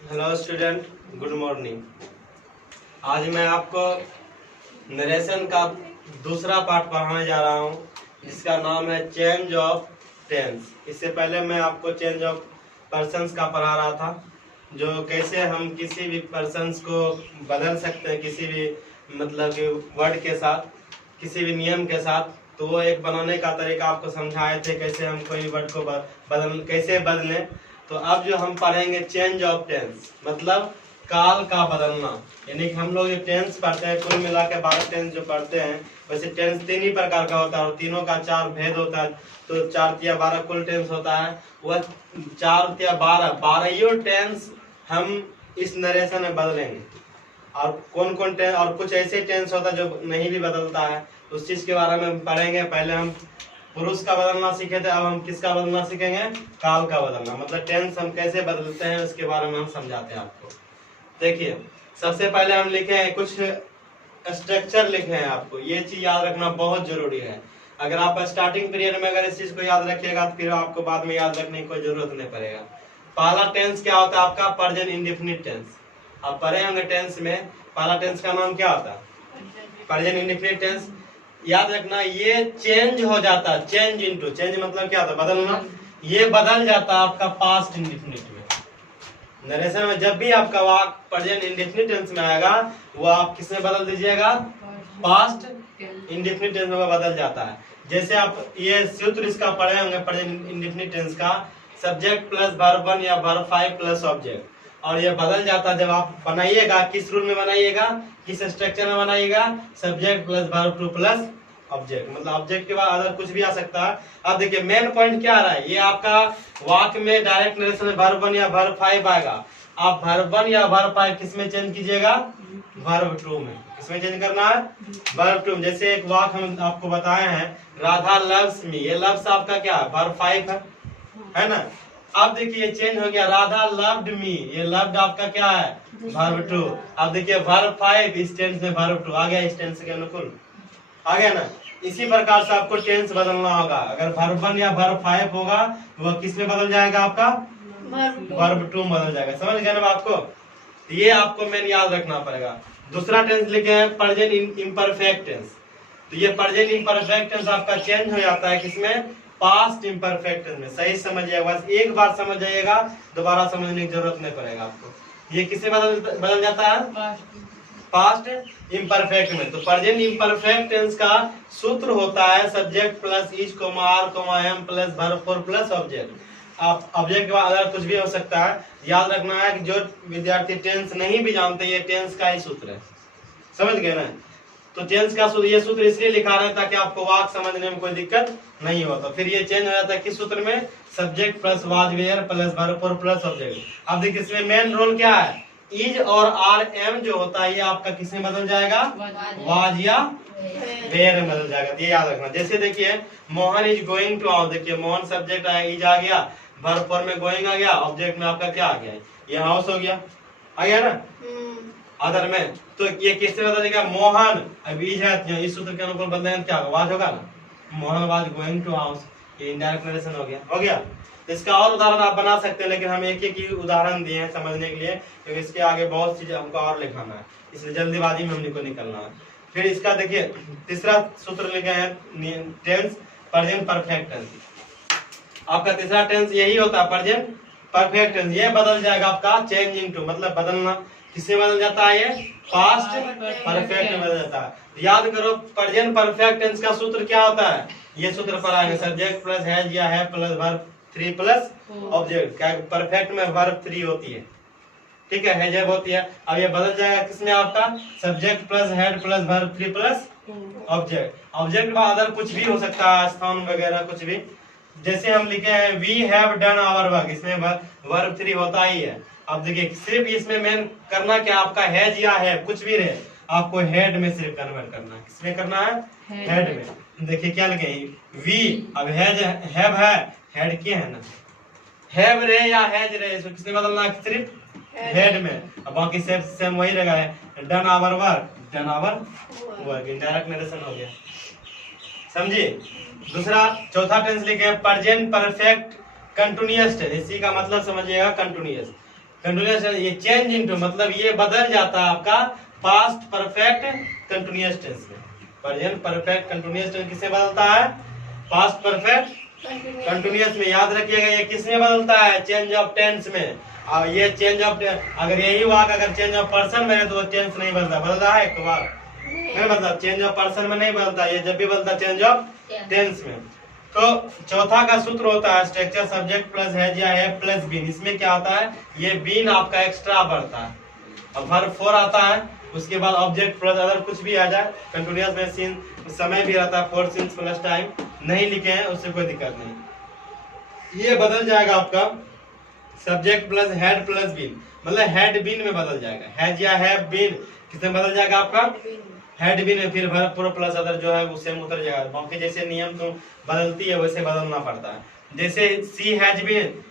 Hello student, good morning. आज मैं आपको नरेशन का दूसरा पार्ट पढ़ाने जा रहा हूँ, जिसका नाम है चेंज ऑफ टेंस। इससे पहले मैं आपको चेंज ऑफ पर्सन्स का पढ़ा रहा था, जो कैसे हम किसी भी पर्सन्स को बदल सकते हैं, किसी भी मतलब कि वर्ड के साथ, किसी भी नियम के साथ। तो वो एक बनाने का तरीका आपको समझाए थे, कैसे हम कोई वर्ड को कैसे बदलें। तो अब जो हम पढ़ेंगे चेंज ऑफ टेंस, मतलब काल का बदलना। यानी कि हम लोग जो टेंस पढ़ते हैं, कुल मिला के 12 टेंस जो पढ़ते हैं, वैसे टेंस 3 ही प्रकार का होता है और तीनों का 4 भेद होता है। तो 4 या 12 कुल टेंस होता है। वह 4 या 12 टेंस हम इस नरेशन में बदलेंगे। और कौन कौन टेंस, और कुछ ऐसे टेंस होता है जो नहीं भी बदलता है, तो उस चीज के बारे में हम पढ़ेंगे। पहले हम पुरुष का बदलना सीखे थे, अब हम किसका बदलना सीखेंगे? काल का बदलना। मतलब टेंस हम कैसे बदलते हैं उसके बारे में हम समझाते हैं आपको। देखिए, सबसे पहले हम लिखे हैं कुछ स्ट्रक्चर लिखे हैं। आपको ये चीज याद रखना बहुत जरूरी है। अगर आप स्टार्टिंग पीरियड में अगर इस चीज को याद रखिएगा तो फिर आपको बाद में याद रखने की कोई जरूरत नहीं पड़ेगा। पहला टेंस क्या होता है आपका? Present indefinite tense. आप पढ़े होंगे टेंस में, पहला टेंस का नाम क्या होता है? Present indefinite tense. याद रखना, ये चेंज हो जाता है, चेंज इनटू, चेंज मतलब क्या होता है? बदलना। ये बदल जाता है आपका पास्ट इंडेफिनिट में। नरेशन में जब भी आपका वाक्य प्रेजेंट इंडेफिनिट टेंस में आएगा, वो आप किसमें बदल दीजिएगा? पास्ट इंडेफिनिट टेंस में बदल जाता है। जैसे आप ये सूत्र इसका पढ़े होंगे प्रेजेंट इंडेफिनिट टेंस का, सब्जेक्ट प्लस वर्ब 1 या वर्ब 5 प्लस ऑब्जेक्ट। और ये बदल जाता है जब आप बनाइएगा, किस रूल में बनाइएगा, किस स्ट्रक्चर में बनाइएगा? Subject plus verb 2 plus object. मतलब ऑब्जेक्ट के बाद अदर कुछ भी आ सकता है। अब देखिए मेन पॉइंट क्या आ रहा है, ये आपका वाक्य में डायरेक्ट नरेशन में वर्ब 1 या वर्ब 5 आएगा। आप वर्ब 1 या वर्ब 5 किस में चेंज कीजिएगा? वर्ब 2 में। किसमें चेंज करना है? वर्ब 2 में। जैसे एक वाक्य हम आपको बताए हैं, राधा लव्स मी। ये लव्स आपका क्या है? वर्ब 5 है ना। अब देखिए चेंज हो गया, राधा लव्ड मी। ये लव्ड आपका क्या है? वर्ब 2। अब देखिए वर्ब 5 इस टेंस में वर्ब 2 आ गया, इस टेंस के अनुकूल आ गया ना। इसी प्रकार से आपको टेंस बदलना होगा। अगर वर्ब 1 या वर्ब 5 होगा, वह किस में बदल जाएगा? आपका वर्ब 2 में बदल जाएगा। समझ गए ना आपको? ये आपको मेन याद रखना पड़ेगा। दूसरा टेंस लिखे हैं प्रेजेंट इम्परफेक्ट टेंस। तो ये प्रेजेंट इम्परफेक्ट टेंस आपका चेंज हो जाता है किसमें? पास्ट इम्परफेक्ट टेंस में। सही समझिएगा, बस एक बार समझ जाइएगा, दोबारा समझने की जरूरत नहीं पड़ेगा आपको। ये किससे बदल जाता है? पास्ट इम्परफेक्ट में। तो प्रेजेंट इम्परफेक्ट टेंस का सूत्र होता है subject plus is comma are comma am plus verb 4 plus object. आप ऑब्जेक्ट के बाद अदर कुछ भी हो सकता है। याद रखना है कि जो विद्यार्थी टेंस नहीं भी जानते, ये टेंस का ही सूत्र है। समझ गए ना? तो टेंस का सूत्र, ये सूत्र इसलिए लिखा रहे हैं ताकि आपको वाक्य समझने में कोई दिक्कत नहीं हो। तो फिर ये चेंज हो जाता है किस सूत्र में? Subject plus was were plus verb 4 plus object. अब देखिए इसमें मेन रोल क्या है? इज और आर एम जो होता है, ये आपका किसमें बदल जाएगा? वाज या वेयर में बदल जाएगा। ये याद रखना। जैसे देखिए Mohan is going to house. देखिए मोहन सब्जेक्ट आया, इज आ गया, वर्ब 4 में गोइंग आ गया, ऑब्जेक्ट में आपका क्या आ गया? ये हाउस हो गया, आ गया ना अदर में। तो ये किससे बदलेगा? मोहन अब इज है, इस सूत्र के अनुसार बदलेंगे क्या होगा? वाज होगा ना। Mohan was going to house, ये इनडायरेक्ट नरेशन हो गया। तो इसका और उदाहरण आप बना सकते हैं, लेकिन हम एक एक ही उदाहरण दिए हैं समझने के लिए, क्योंकि इसके आगे बहुत चीजें हमको और लिखाना है, इसलिए जल्दीबाजी में हमको निकलना है। फिर इसका देखिए तीसरा सूत्र लिखे हैं टेंस प्रेजेंट परफेक्ट टेंस। आपका तीसरा टेंस यही होता है प्रेजेंट परफेक्ट टेंस। ये बदल जाएगा आपका चेंज इनटू, मतलब बदलना। किससे बदल जाता है? ये पास्ट परफेक्ट में बदल जाता है। याद करो प्रेजेंट परफेक्ट टेंस का सूत्र क्या होता है? ये सूत्र पढ़ाएंगे, सब्जेक्ट प्लस हैज या है प्लस वर्ब 3 प्लस ऑब्जेक्ट। क्या परफेक्ट में वर्ब 3 होती है, ठीक है, हैज होती है। अब ये बदल जाएगा किसमें? आपका subject plus had plus verb 3 plus object. Object में अदर कुछ भी हो सकता है, स्थान वगैरह कुछ भी। जैसे हम लिखे हैं we have done our work, इसमें वर्ब 3 होता ही है। अब देखिए सिर्फ इसमें मेन करना क्या? आपका हैज या है कुछ भी रहे, आपको हेड में सिर्फ कन्वर्ट करना है। किसमें करना है? हेड में। देखिए क्या लिखे वी, अब हैज हैव है, हेड के है ना, हैव रहे या हैज रहे, इसको किसमें बदलना है? सिर्फ हेड में। अब बाकी सेम वही रहेगा। Done our work, done our work, indirect narration हो गया। समझिए? दूसरा चौथा टेंस लिखे प्रेजेंट परफेक्ट कंटिन्यूअस टेंस। इसी का मतलब समझिएगा कंटिन्यूअस। कंटिन्यूअस टेंस, ये चेंज इनटू मतलब ये बदल जाता है आपका पास्ट परफेक्ट कंटिन्यूअस टेंस में। प्रेजेंट परफेक्ट कंटिन्यूअस टेंस किससे बदलता है? पास्ट परफेक्ट कंटिन्यूअस में। याद रखिएगा ये किसमें बदलता है? चेंज ऑफ टेंस में। और ये चेंज ऑफ, अगर यही वाक अगर चेंज ऑफ पर्सन में है तो वो टेंस नहीं बदलता। बदलता है एक बार नहीं बदलता, चेंज ऑफ पर्सन में नहीं बदलता, ये जब भी बदलता चेंज ऑफ टेंस में। तो चौथा का सूत्र होता है स्ट्रक्चर सब्जेक्ट प्लस हैज या है प्लस बीन। इसमें क्या होता है? ये बीन आपका एक्स्ट्रा बढ़ता है। अब वर्ब 4 आता है, उसके बाद ऑब्जेक्ट प्लस अदर कुछ भी आ जाए, कंटिन्यूअस में सीन समय भी रहता है, फोर सीन्स प्लस टाइम नहीं लिखे हैं उससे कोई दिक्कत नहीं। ये बदल जाएगा आपका subject plus had plus been, मतलब हेड बीन में बदल जाएगा। हैज या हैव बीन किसमें बदल जाएगा आपका? हेड बीन में। फिर वर्ब प्रो प्लस अदर जो है वो सेम उतर जाएगा। बाकी जैसे नियम तो बदलती है वैसे बदलना पड़ता है। जैसे सी हैज बीन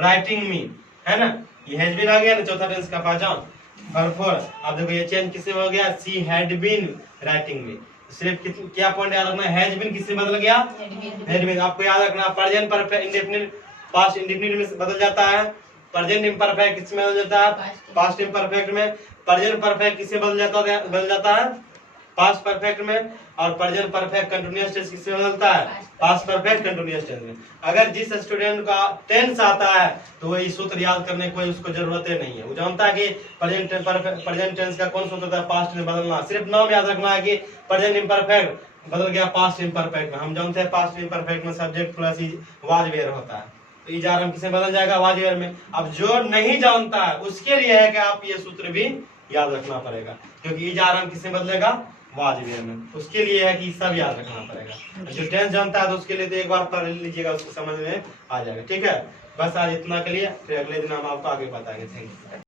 राइटिंग मी, है ना, ये हैज बीन आ गया ना चौथा टेंस का पहचान वर्ब 4। अब देखो ये चेंज किससे हो गया? सी हैड बीन राइटिंग मी। सिर्फ क्या पॉइंट याद रखना? हैज बीन किससे बदल गया? Had been. आपको याद रखना present perfect indefinite past indefinite में बदल जाता है। प्रेजेंट इम्परफेक्ट किसमें बदल जाता है? पास्ट इम्परफेक्ट में। प्रेजेंट परफेक्ट किससे बदल जाता है? पास्ट परफेक्ट में। और प्रेजेंट परफेक्ट कंटिन्यूअस टेंस किससे बदलता है? पास्ट परफेक्ट कंटिन्यूअस टेंस में। अगर जिस स्टूडेंट का टेंस आता है तो वही सूत्र याद करने की कोई उसको जरूरत ही नहीं है। वो जानता है कि प्रेजेंट टेंस का कौन सूत्र होता है? पास्ट में बदलना। सिर्फ नाम याद रखना है कि प्रेजेंट इम्परफेक्ट बदल गया पास्ट इम्परफेक्ट में। हम जानते हैं पास्ट इम्परफेक्ट में सब्जेक्ट प्लस वाज वेयर होता है, तो इज आर एम किसमें बदल जाएगा? वाज वेयर में। अब जो नहीं जानता है उसके लिए है कि आप ये सूत्र भी याद रखना पड़ेगा, क्योंकि इज आर एम किसमें बदलेगा? वाज वेयर में। उसके लिए है कि सब याद रखना पड़ेगा। जो टेंस जानता है तो उसके लिए तो एक बार पढ़ लीजिएगा, उसको समझ में आ जाएगा। ठीक है, बस आज इतना के लिए, फिर अगले दिन हम आपको आगे बताएंगे। Thank you.